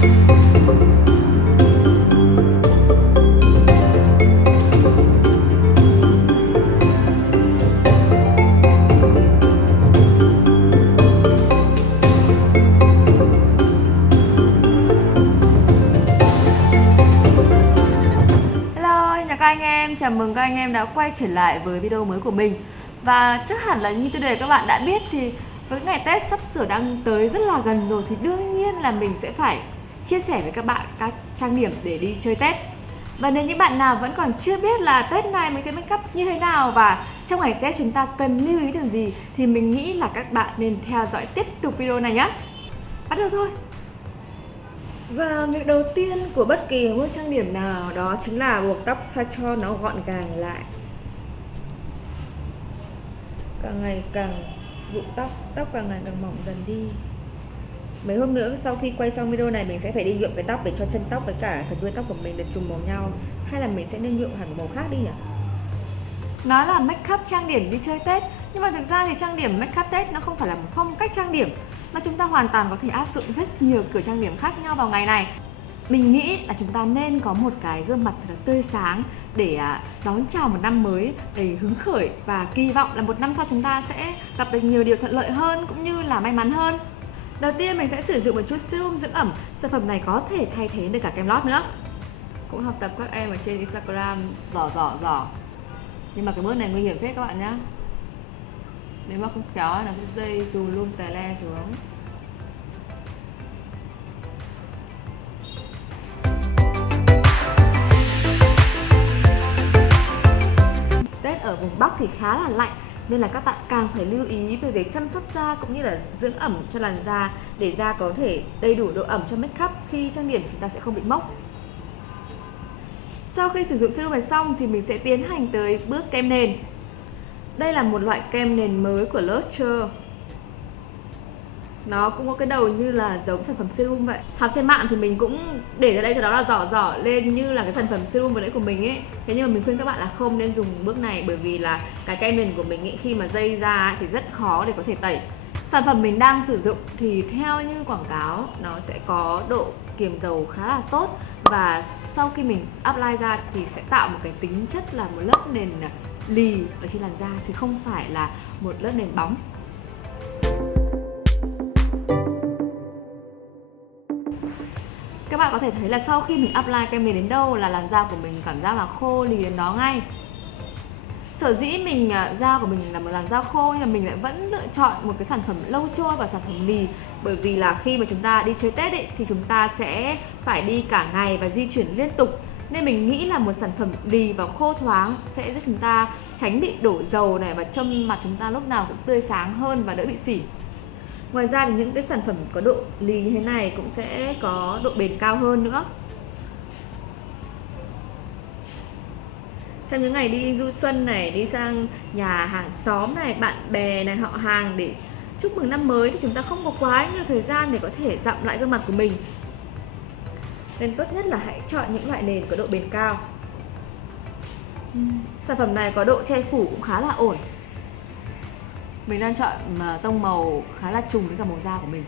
Các anh em, chào mừng các anh em đã quay trở lại với video mới của mình. Và chắc hẳn là như tiêu đề các bạn đã biết thì với ngày Tết sắp sửa đang tới rất là gần rồi thì đương nhiên là mình sẽ phải chia sẻ với các bạn các trang điểm để đi chơi Tết. Và nếu những bạn nào vẫn còn chưa biết là Tết này mình sẽ make up như thế nào và trong ngày Tết chúng ta cần lưu ý điều gì thì mình nghĩ là các bạn nên theo dõi tiếp tục video này nhé. Bắt đầu thôi. Và việc đầu tiên của bất kỳ một trang điểm nào đó chính là buộc tóc sao cho nó gọn gàng lại. Càng ngày càng rụng tóc, tóc càng ngày càng mỏng dần đi. Mấy hôm nữa sau khi quay xong video này mình sẽ phải đi nhuộm cái tóc để cho chân tóc với cả phần đuôi tóc của mình được trùng màu nhau. Hay là mình sẽ nên nhuộm hẳn màu khác đi nhỉ? Nói là make up trang điểm đi chơi Tết, nhưng mà thực ra thì trang điểm make up Tết nó không phải là một phong cách trang điểm mà chúng ta hoàn toàn có thể áp dụng rất nhiều kiểu trang điểm khác nhau vào ngày này. Mình nghĩ là chúng ta nên có một cái gương mặt thật là tươi sáng để đón chào một năm mới đầy hứng khởi và kỳ vọng là một năm sau chúng ta sẽ gặp được nhiều điều thuận lợi hơn cũng như là may mắn hơn. Đầu tiên mình sẽ sử dụng một chút serum dưỡng ẩm. Sản phẩm này có thể thay thế được cả kem lót nữa. Cũng học tập các em ở trên Instagram giỏ. Nhưng mà cái bước này nguy hiểm phết các bạn nhé. Nếu mà không khéo nó sẽ dây tùm lum tè le xuống. Tết ở vùng Bắc thì khá là lạnh nên là các bạn càng phải lưu ý về việc chăm sóc da cũng như là dưỡng ẩm cho làn da để da có thể đầy đủ độ ẩm cho make up khi trang điểm chúng ta sẽ không bị mốc. Sau khi sử dụng serum này xong thì mình sẽ tiến hành tới bước kem nền. Đây là một loại kem nền mới của Luster. Nó cũng có cái đầu như là giống sản phẩm serum vậy. Học trên mạng thì mình cũng để ra đây cho nó là giỏ lên như là cái sản phẩm serum vừa nãy của mình ấy. Thế nhưng mà mình khuyên các bạn là không nên dùng bước này bởi vì là cái kem nền của mình ấy, khi mà dây ra thì rất khó để có thể tẩy. Sản phẩm mình đang sử dụng thì theo như quảng cáo nó sẽ có độ kiềm dầu khá là tốt và sau khi mình apply ra thì sẽ tạo một cái tính chất là một lớp nền lì ở trên làn da chứ không phải là một lớp nền bóng. Các bạn có thể thấy là sau khi mình apply kem nền đến đâu là làn da của mình cảm giác là khô lì đến đó ngay. Sở dĩ mình da của mình là một làn da khô nhưng mà mình lại vẫn lựa chọn một cái sản phẩm lâu trôi và sản phẩm lì bởi vì là khi mà chúng ta đi chơi Tết ấy, thì chúng ta sẽ phải đi cả ngày và di chuyển liên tục nên mình nghĩ là một sản phẩm lì và khô thoáng sẽ giúp chúng ta tránh bị đổ dầu này và trông mặt chúng ta lúc nào cũng tươi sáng hơn và đỡ bị xỉ. Ngoài ra thì những cái sản phẩm có độ lì như thế này cũng sẽ có độ bền cao hơn nữa. Trong những ngày đi du xuân này, đi sang nhà hàng xóm này, bạn bè này, họ hàng để chúc mừng năm mới thì chúng ta không có quá nhiều thời gian để có thể dặm lại gương mặt của mình. Nên tốt nhất là hãy chọn những loại nền có độ bền cao. Sản phẩm này có độ che phủ cũng khá là ổn. Mình đang chọn tông màu khá là trùng với cả màu da của mình.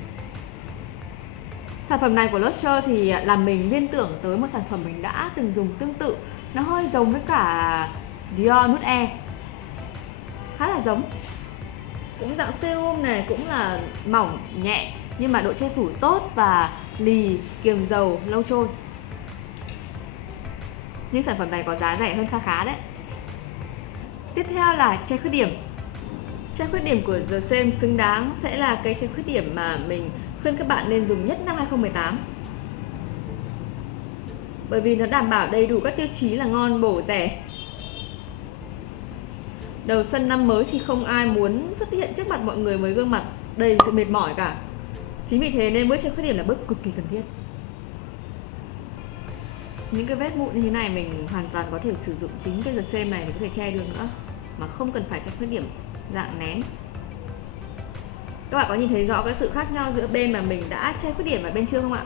Sản phẩm này của Luster thì làm mình liên tưởng tới một sản phẩm mình đã từng dùng tương tự. Nó hơi giống với cả Dior Nude Air. Khá là giống. Cũng dạng serum này, cũng là mỏng, nhẹ nhưng mà độ che phủ tốt và lì, kiềm dầu, lâu trôi. Nhưng sản phẩm này có giá rẻ hơn khá đấy. Tiếp theo là che khuyết điểm. Che khuyết điểm của The Same xứng đáng sẽ là cái che khuyết điểm mà mình khuyên các bạn nên dùng nhất năm 2018. Bởi vì nó đảm bảo đầy đủ các tiêu chí là ngon, bổ, rẻ. Đầu xuân năm mới thì không ai muốn xuất hiện trước mặt mọi người với gương mặt đầy sự mệt mỏi cả. Chính vì thế nên bước che khuyết điểm là bước cực kỳ cần thiết. Những cái vết mụn như thế này mình hoàn toàn có thể sử dụng chính cái The Same này để có thể che được nữa mà không cần phải che khuyết điểm dạng nén. Các bạn có nhìn thấy rõ cái sự khác nhau giữa bên mà mình đã che khuyết điểm và bên chưa không ạ?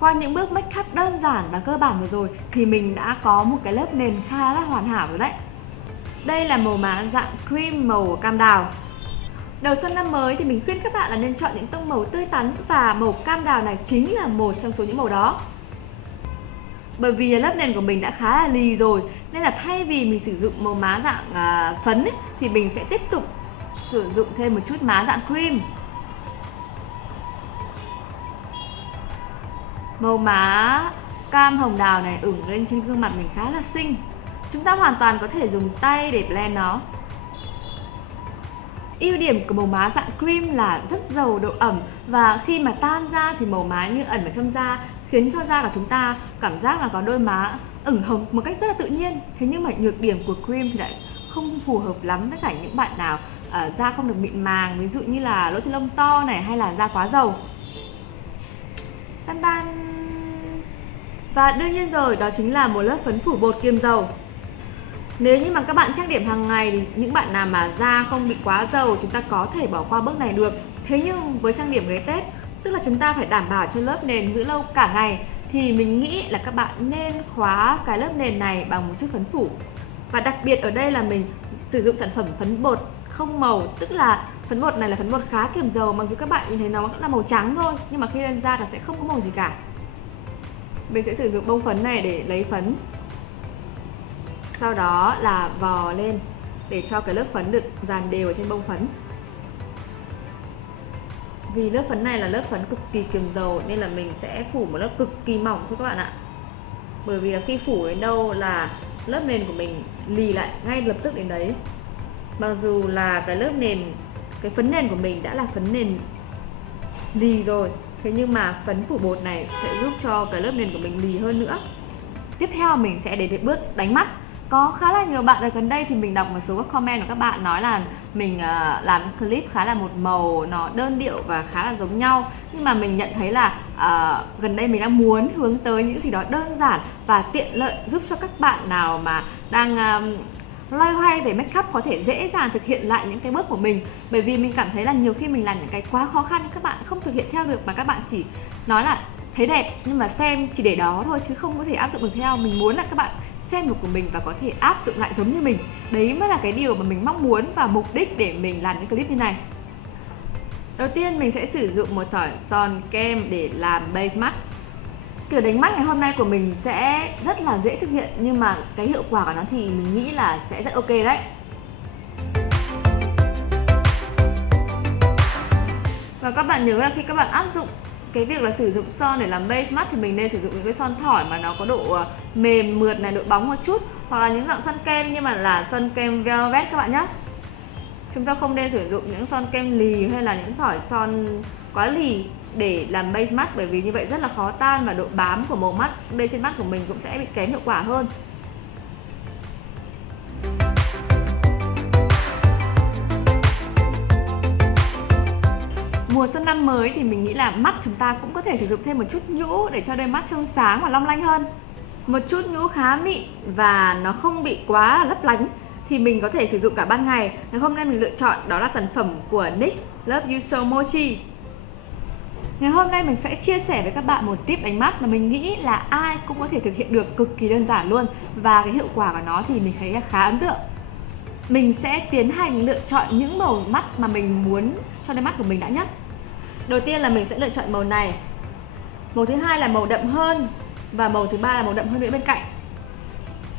Qua những bước make up đơn giản và cơ bản vừa rồi thì mình đã có một cái lớp nền khá là hoàn hảo rồi đấy. Đây là màu má dạng cream màu cam đào. Đầu xuân năm mới thì mình khuyên các bạn là nên chọn những tông màu tươi tắn và màu cam đào này chính là một trong số những màu đó. Bởi vì lớp nền của mình đã khá là lì rồi nên là thay vì mình sử dụng màu má dạng phấn ấy, thì mình sẽ tiếp tục sử dụng thêm một chút má dạng cream. Màu má cam hồng đào này ửng lên trên gương mặt mình khá là xinh. Chúng ta hoàn toàn có thể dùng tay để blend nó. Ưu điểm của màu má dạng cream là rất giàu độ ẩm và khi mà tan ra thì màu má như ẩn ở trong da, khiến cho da của chúng ta cảm giác là có đôi má ửng hồng một cách rất là tự nhiên. Thế nhưng mà nhược điểm của cream thì lại không phù hợp lắm với cả những bạn nào da không được mịn màng, ví dụ như là lỗ chân lông to này hay là da quá dầu. Tan tan. Và đương nhiên rồi, đó chính là một lớp phấn phủ bột kiềm dầu. Nếu như mà các bạn trang điểm hàng ngày thì những bạn nào mà da không bị quá dầu chúng ta có thể bỏ qua bước này được. Thế nhưng với trang điểm ngày Tết, tức là chúng ta phải đảm bảo cho lớp nền giữ lâu cả ngày, thì mình nghĩ là các bạn nên khóa cái lớp nền này bằng một chút phấn phủ. Và đặc biệt ở đây là mình sử dụng sản phẩm phấn bột không màu, tức là phấn bột này là phấn bột khá kiềm dầu, mặc dù các bạn nhìn thấy nó cũng là màu trắng thôi, nhưng mà khi lên da nó sẽ không có màu gì cả. Mình sẽ sử dụng bông phấn này để lấy phấn, sau đó là vò lên để cho cái lớp phấn được dàn đều ở trên bông phấn. Vì lớp phấn này là lớp phấn cực kỳ kiềm dầu nên là mình sẽ phủ một lớp cực kỳ mỏng thôi các bạn ạ. Bởi vì là khi phủ đến đâu là lớp nền của mình lì lại ngay lập tức đến đấy. Mặc dù là cái lớp nền, cái phấn nền của mình đã là phấn nền lì rồi, thế nhưng mà phấn phủ bột này sẽ giúp cho cái lớp nền của mình lì hơn nữa. Tiếp theo mình sẽ đến bước đánh mắt. Có khá là nhiều bạn ở gần đây thì mình đọc một số các comment của các bạn nói là mình làm clip khá là một màu, nó đơn điệu và khá là giống nhau. Nhưng mà mình nhận thấy là gần đây mình đang muốn hướng tới những gì đó đơn giản và tiện lợi, giúp cho các bạn nào mà đang loay hoay về make up có thể dễ dàng thực hiện lại những cái bước của mình. Bởi vì mình cảm thấy là nhiều khi mình làm những cái quá khó khăn các bạn không thực hiện theo được, mà các bạn chỉ nói là thấy đẹp nhưng mà xem chỉ để đó thôi chứ không có thể áp dụng được theo. Mình muốn là các bạn xem được của mình và có thể áp dụng lại giống như mình. Đấy mới là cái điều mà mình mong muốn và mục đích để mình làm những clip như này. Đầu tiên mình sẽ sử dụng một thỏi son kem để làm base mắt. Kiểu đánh mắt ngày hôm nay của mình sẽ rất là dễ thực hiện, nhưng mà cái hiệu quả của nó thì mình nghĩ là sẽ rất ok đấy. Và các bạn nhớ là khi các bạn áp dụng cái việc là sử dụng son để làm base mắt thì mình nên sử dụng những cái son thỏi mà nó có độ mềm mượt này, độ bóng một chút, hoặc là những dạng son kem nhưng mà là son kem velvet các bạn nhé. Chúng ta không nên sử dụng những son kem lì hay là những thỏi son quá lì để làm base mắt, bởi vì như vậy rất là khó tan và độ bám của màu mắt đây trên mắt của mình cũng sẽ bị kém hiệu quả hơn. Mùa xuân năm mới thì mình nghĩ là mắt chúng ta cũng có thể sử dụng thêm một chút nhũ để cho đôi mắt trông sáng và long lanh hơn. Một chút nhũ khá mịn và nó không bị quá lấp lánh thì mình có thể sử dụng cả ban ngày. Ngày hôm nay mình lựa chọn đó là sản phẩm của NYX Love You So Mochi. Ngày hôm nay mình sẽ chia sẻ với các bạn một tip đánh mắt mà mình nghĩ là ai cũng có thể thực hiện được, cực kỳ đơn giản luôn. Và cái hiệu quả của nó thì mình thấy là khá ấn tượng. Mình sẽ tiến hành lựa chọn những màu mắt mà mình muốn cho đôi mắt của mình đã nhé. Đầu tiên là mình sẽ lựa chọn màu này. Màu thứ hai là màu đậm hơn. Và màu thứ ba là màu đậm hơn nữa bên cạnh.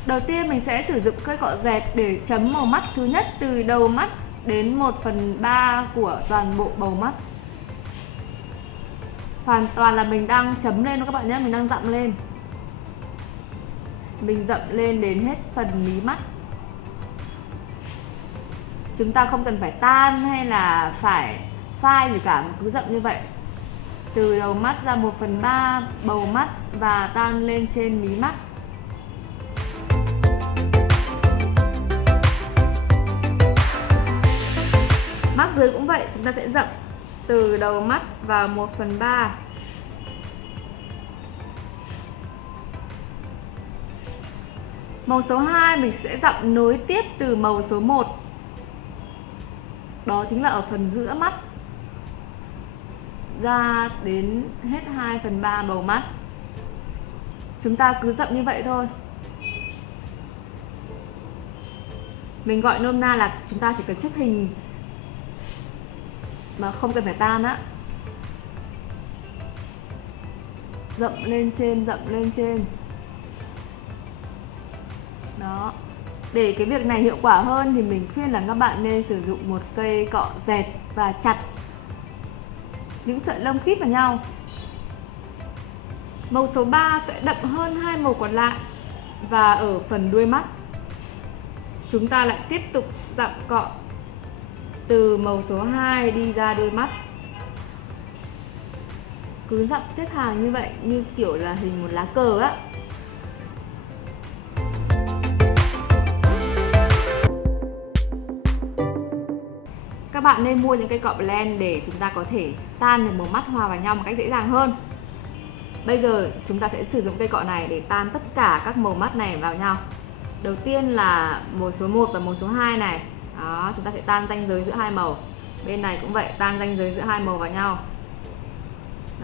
Đầu tiên mình sẽ sử dụng cây cọ dẹt để chấm màu mắt thứ nhất từ đầu mắt đến 1/3 của toàn bộ bầu mắt. Hoàn toàn là mình đang chấm lên các bạn nhé, mình đang dặm lên. Mình dặm lên đến hết phần mí mắt. Chúng ta không cần phải tan hay là phải phai gì cả, cứ dặm như vậy. Từ đầu mắt ra 1/3 bầu mắt và tan lên trên mí mắt. Mắt dưới cũng vậy, chúng ta sẽ dặm từ đầu mắt vào 1/3. Màu số 2 mình sẽ dặm nối tiếp từ màu số 1. Đó chính là ở phần giữa mắt ra đến hết 2/3 bầu mắt. Chúng ta cứ dặm như vậy thôi. Mình gọi nôm na là chúng ta chỉ cần xếp hình mà không cần phải tan á. Rậm lên trên, rậm lên trên. Đó. Để cái việc này hiệu quả hơn thì mình khuyên là các bạn nên sử dụng một cây cọ dẹt và chặt những sợi lông khít vào nhau. Màu số 3 sẽ đậm hơn hai màu còn lại. Và ở phần đuôi mắt, chúng ta lại tiếp tục dặm cọ từ màu số 2 đi ra đuôi mắt. Cứ dặm xếp hàng như vậy, như kiểu là hình một lá cờ á. Các bạn nên mua những cây cọ blend để chúng ta có thể tan được màu mắt hòa vào nhau một cách dễ dàng hơn. Bây giờ chúng ta sẽ sử dụng cây cọ này để tan tất cả các màu mắt này vào nhau. Đầu tiên là màu số 1 và màu số 2 này. Đó, chúng ta sẽ tan ranh giới giữa hai màu. Bên này cũng vậy, tan ranh giới giữa hai màu vào nhau.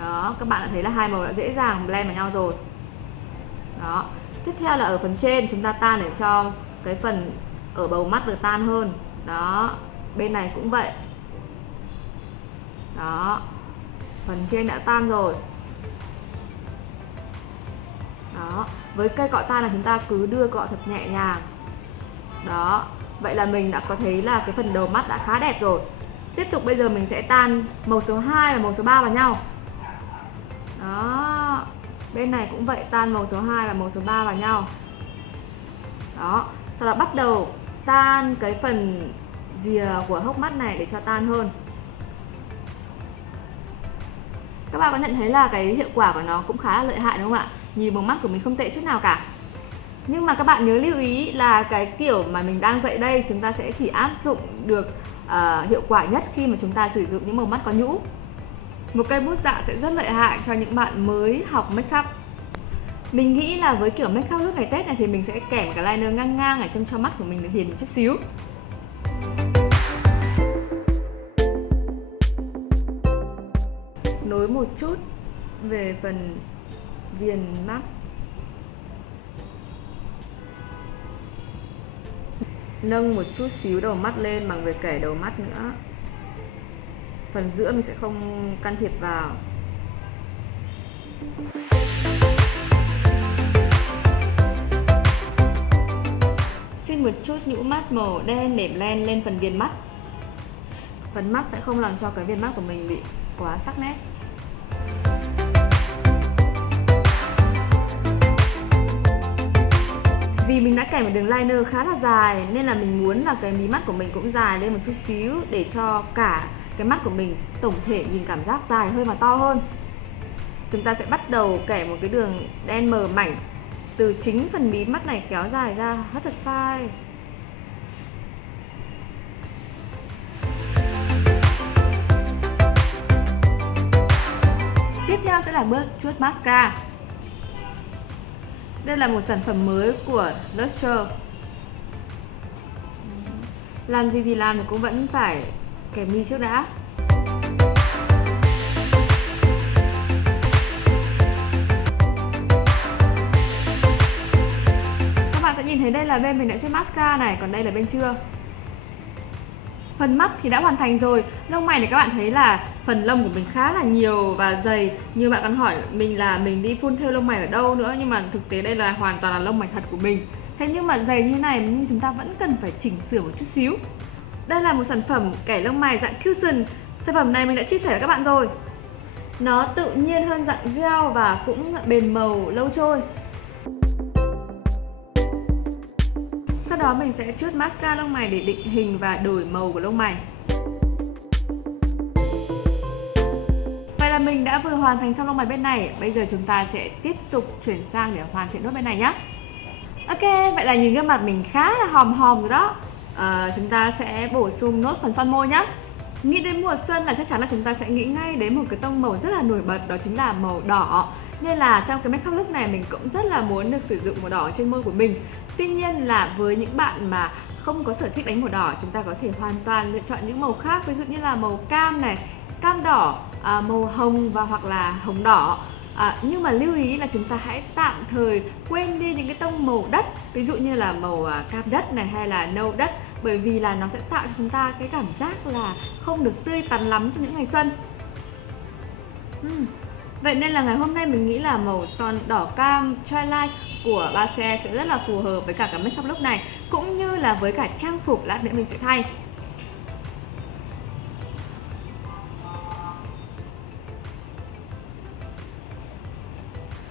Đó, các bạn đã thấy là hai màu đã dễ dàng blend vào nhau rồi. Đó, tiếp theo là ở phần trên chúng ta tan để cho cái phần ở bầu mắt được tan hơn. Đó, bên này cũng vậy. Đó, phần trên đã tan rồi. Đó, với cây cọ tan là chúng ta cứ đưa cọ thật nhẹ nhàng. Đó, vậy là mình đã có thấy là cái phần đầu mắt đã khá đẹp rồi. Tiếp tục bây giờ mình sẽ tan màu số 2 và màu số 3 vào nhau. Đó, bên này cũng vậy, tan màu số 2 và màu số 3 vào nhau. Đó, sau đó bắt đầu tan cái phần rìa của hốc mắt này để cho tan hơn. Các bạn có nhận thấy là cái hiệu quả của nó cũng khá là lợi hại đúng không ạ? Nhìn màu mắt của mình không tệ chút nào cả. Nhưng mà các bạn nhớ lưu ý là cái kiểu mà mình đang dạy đây chúng ta sẽ chỉ áp dụng được hiệu quả nhất khi mà chúng ta sử dụng những màu mắt có nhũ. Một cây bút dạ sẽ rất lợi hại cho những bạn mới học make up. Mình nghĩ là với kiểu make up lúc ngày Tết này thì mình sẽ kèm cái liner ngang ngang ở trong cho mắt của mình được hiền một chút xíu. Nối một chút về phần viền mắt. Nâng một chút xíu đầu mắt lên bằng việc kẻ đầu mắt nữa. Phần giữa mình sẽ không can thiệp vào. Xin một chút nhũ mắt màu đen để blend lên phần viền mắt. Phần mắt sẽ không làm cho cái viền mắt của mình bị quá sắc nét. Vì mình đã kẻ một đường liner khá là dài nên là mình muốn là cái mí mắt của mình cũng dài lên một chút xíu để cho cả cái mắt của mình tổng thể nhìn cảm giác dài hơn và to hơn. Chúng ta sẽ bắt đầu kẻ một cái đường đen mờ mảnh từ chính phần mí mắt này kéo dài ra hất thật phai. Tiếp theo sẽ là bước chuốt mascara. Đây là một sản phẩm mới của Luster. Làm gì thì làm thì cũng vẫn phải kèm mi trước đã. Các bạn sẽ nhìn thấy đây là bên mình đã chuốt mascara này, còn đây là bên chưa. Phần mắt thì đã hoàn thành rồi. Lông mày này các bạn thấy là phần lông của mình khá là nhiều và dày. Nhiều bạn còn hỏi mình là mình đi phun thêu lông mày ở đâu nữa, nhưng mà thực tế đây là hoàn toàn là lông mày thật của mình. Thế nhưng mà dày như này nhưng chúng ta vẫn cần phải chỉnh sửa một chút xíu. Đây là một sản phẩm kẻ lông mày dạng cushion. Sản phẩm này mình đã chia sẻ với các bạn rồi. Nó tự nhiên hơn dạng gel và cũng bền màu lâu trôi. Sau đó mình sẽ chuốt mascara lông mày để định hình và đổi màu của lông mày. Vậy là mình đã vừa hoàn thành xong lông mày bên này. Bây giờ chúng ta sẽ tiếp tục chuyển sang để hoàn thiện nốt bên này nhé. Ok, vậy là nhìn gương mặt mình khá là hòm hòm rồi đó. Chúng ta sẽ bổ sung nốt phần son môi nhé. Nghĩ đến mùa xuân là chắc chắn là chúng ta sẽ nghĩ ngay đến một cái tông màu rất là nổi bật, đó chính là màu đỏ. Nên là trong cái make up look này mình cũng rất là muốn được sử dụng màu đỏ trên môi của mình. Tuy nhiên là với những bạn mà không có sở thích đánh màu đỏ, chúng ta có thể hoàn toàn lựa chọn những màu khác, ví dụ như là màu cam này, cam đỏ, màu hồng và hoặc là hồng đỏ. Nhưng mà lưu ý là chúng ta hãy tạm thời quên đi những cái tông màu đất, ví dụ như là màu cam đất này hay là nâu đất, bởi vì là nó sẽ tạo cho chúng ta cái cảm giác là không được tươi tắn lắm trong những ngày xuân. Vậy nên là ngày hôm nay mình nghĩ là màu son đỏ cam Twilight của Base sẽ rất là phù hợp với cả cái makeup look này, cũng như là với cả trang phục lát nữa mình sẽ thay.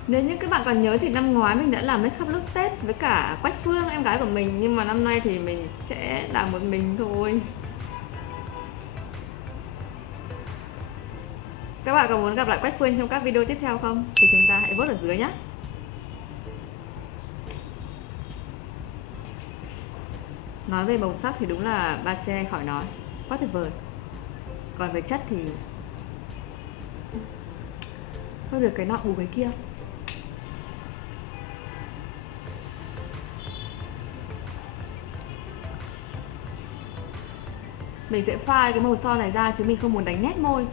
Nếu như các bạn còn nhớ thì năm ngoái mình đã làm makeup look Tết với cả Quách Phương, em gái của mình, nhưng mà năm nay thì mình sẽ làm một mình thôi. Các bạn có muốn gặp lại Quách Phương trong các video tiếp theo không? Thì chúng ta hãy vote ở dưới nhé. Nói về màu sắc thì đúng là Base khỏi nói, quá tuyệt vời. Còn về chất thì hơi được cái nọ bù cái kia. Mình sẽ phai cái màu son này ra chứ mình không muốn đánh nét môi.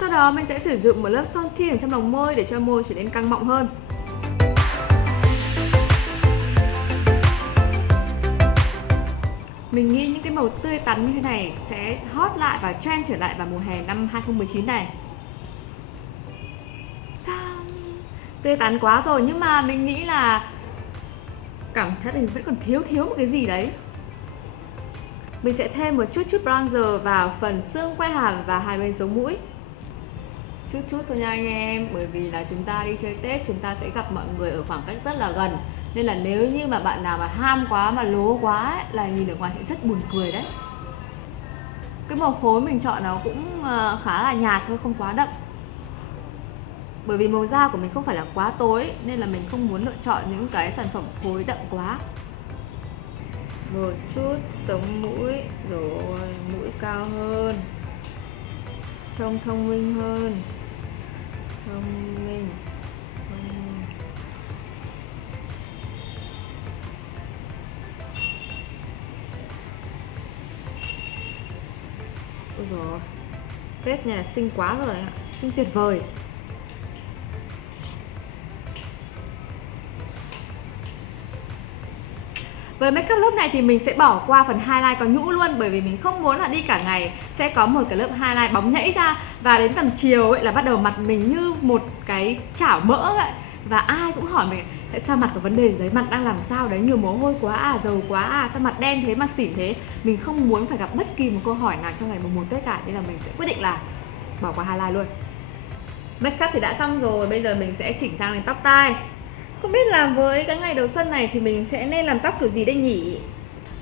Sau đó mình sẽ sử dụng một lớp son tint ở trong lòng môi để cho môi trở nên căng mọng hơn. Mình nghĩ những cái màu tươi tắn như thế này sẽ hot lại và trend trở lại vào mùa hè năm 2019 này. Sao? Tươi tắn quá rồi, nhưng mà mình nghĩ là cảm thấy mình vẫn còn thiếu một cái gì đấy. Mình sẽ thêm một chút bronzer vào phần xương quai hàm và hai bên sống mũi. Chút thôi nha anh em, bởi vì là chúng ta đi chơi Tết, chúng ta sẽ gặp mọi người ở khoảng cách rất là gần. Nên là nếu như mà bạn nào mà ham quá, mà lố quá ấy, là nhìn ở ngoài sẽ rất buồn cười đấy. Cái màu phối mình chọn nó cũng khá là nhạt thôi, không quá đậm. Bởi vì màu da của mình không phải là quá tối, nên là mình không muốn lựa chọn những cái sản phẩm phối đậm quá. Một chút sống mũi, rồi mũi cao hơn, trông thông minh hơn. Ôi dồi ôi, Tết nhà xinh quá rồi ạ, xinh tuyệt vời. Với makeup look này thì mình sẽ bỏ qua phần highlight có nhũ luôn, bởi vì mình không muốn là đi cả ngày sẽ có một cái lớp highlight bóng nhảy ra, và đến tầm chiều ấy là bắt đầu mặt mình như một cái chảo mỡ vậy. Và ai cũng hỏi mình tại sao mặt có vấn đề gì đấy, mặt đang làm sao đấy, nhiều mồ hôi quá à, dầu quá à, sao mặt đen thế, mặt xỉn thế. Mình không muốn phải gặp bất kỳ một câu hỏi nào trong ngày mùng 1 Tết cả, nên là mình sẽ quyết định là bỏ qua highlight luôn. Makeup thì đã xong rồi, bây giờ mình sẽ chỉnh sang đến tóc tai. Không biết làm với cái ngày đầu xuân này thì mình sẽ nên làm tóc kiểu gì đây nhỉ?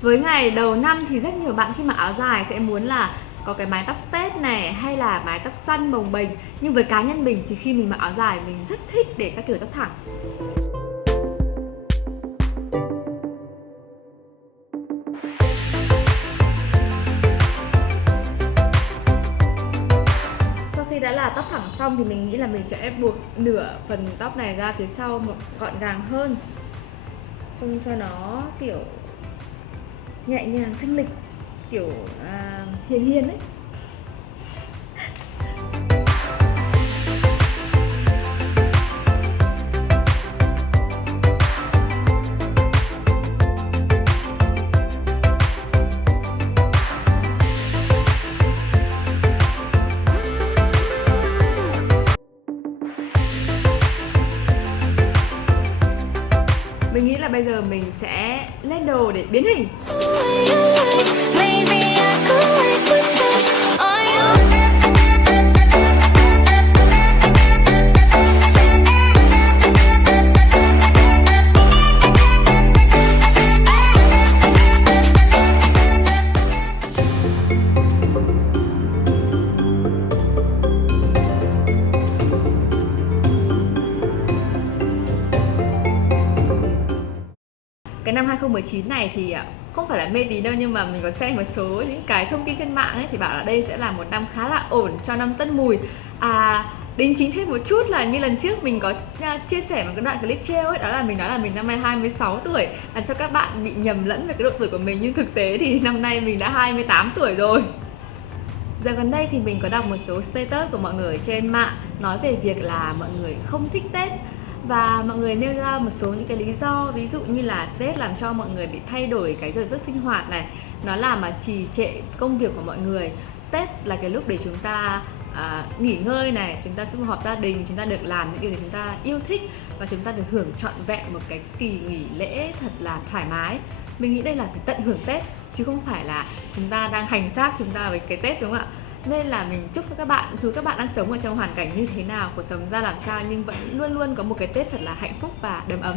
Với ngày đầu năm thì rất nhiều bạn khi mặc áo dài sẽ muốn là có cái mái tóc Tết này, hay là mái tóc xoăn bồng bềnh. Nhưng với cá nhân mình thì khi mình mặc áo dài mình rất thích để các kiểu tóc thẳng. Sau khi đã là tóc thẳng xong thì mình nghĩ là mình sẽ buộc nửa phần tóc này ra phía sau một gọn gàng hơn, trông cho nó kiểu nhẹ nhàng thanh lịch, kiểu hiền hiền ấy. Mình nghĩ là bây giờ mình sẽ lên đồ để biến hình. Cái năm 2019 này thì không phải là mê tín đâu, nhưng mà mình có xem một số những cái thông tin trên mạng ấy thì bảo là đây sẽ là một năm khá là ổn cho năm Tân Mùi. Đính chính thêm một chút là như lần trước mình có chia sẻ một cái đoạn clip trêu ấy, đó là mình nói là mình năm nay 26 tuổi, làm cho các bạn bị nhầm lẫn về cái độ tuổi của mình, nhưng thực tế thì năm nay mình đã 28 tuổi rồi. Dạo gần đây thì mình có đọc một số status của mọi người ở trên mạng nói về việc là mọi người không thích Tết, và mọi người nêu ra một số những cái lý do, ví dụ như là Tết làm cho mọi người bị thay đổi cái giờ giấc sinh hoạt này, nó làm mà trì trệ công việc của mọi người. Tết là cái lúc để chúng ta nghỉ ngơi này, chúng ta sum họp gia đình, chúng ta được làm những điều gì chúng ta yêu thích và chúng ta được hưởng trọn vẹn một cái kỳ nghỉ lễ thật là thoải mái. Mình nghĩ đây là phải tận hưởng Tết chứ không phải là chúng ta đang hành xác chúng ta với cái Tết, đúng không ạ? Nên là mình chúc cho các bạn, dù các bạn đang sống ở trong hoàn cảnh như thế nào, cuộc sống ra làm sao, nhưng vẫn luôn luôn có một cái Tết thật là hạnh phúc và đầm ấm.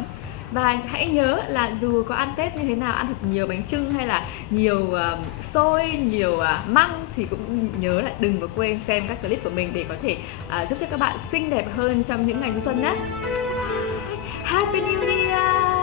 Và hãy nhớ là dù có ăn Tết như thế nào, ăn thật nhiều bánh chưng hay là nhiều xôi, nhiều măng, thì cũng nhớ là đừng có quên xem các clip của mình để có thể giúp cho các bạn xinh đẹp hơn trong những ngày du xuân nhé. Happy New Year!